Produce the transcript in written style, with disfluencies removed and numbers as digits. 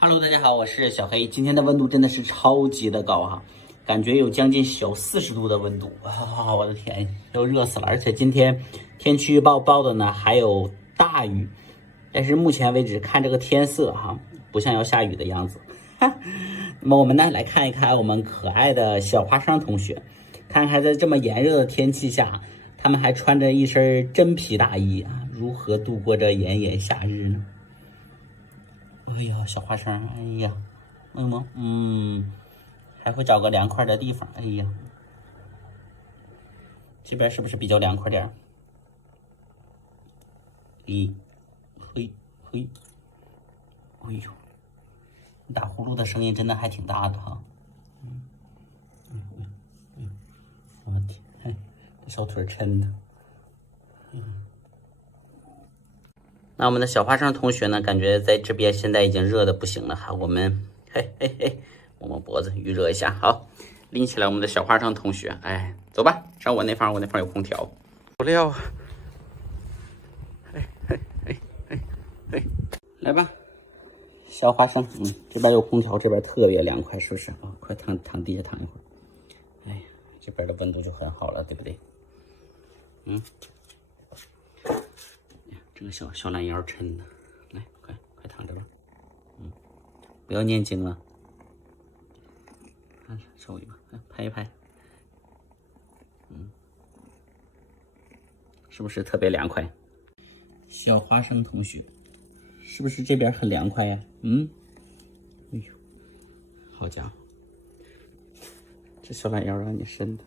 Hello，大家好，我是小黑。今天的温度真的是超级的高哈，感觉有将近小40度的温度啊！我的天，都热死了。而且今天天气预报报的呢还有大雨，但是目前为止看这个天色哈，不像要下雨的样子。那么我们呢来看一看我们可爱的小花生同学，看看在这么炎热的天气下，他们还穿着一身真皮大衣啊，如何度过这炎炎夏日呢？哎呀，小花生，哎呀，萌萌，还会找个凉快的地方。哎呀，这边是不是比较凉快点？咦，嘿，嘿，哎呦，打呼噜的声音真的还挺大的哈。我的天，嘿，这小腿抻的。那我们的小花生同学呢？感觉在这边现在已经热的不行了哈。我们嘿嘿嘿，摸摸脖子预热一下。好，拎起来我们的小花生同学，哎，走吧，上我那方，我那方有空调。不料，来吧，小花生，这边有空调，这边特别凉快，是不是啊？快躺地下躺一会儿。哎呀，这边的温度就很好了，对不对？这个小懒腰抻的，来，快躺着吧。不要念经了。看手尾巴，拍一拍。是不是特别凉快？小花生同学，是不是这边很凉快呀？哎呦，好家伙，这小懒腰让你伸的。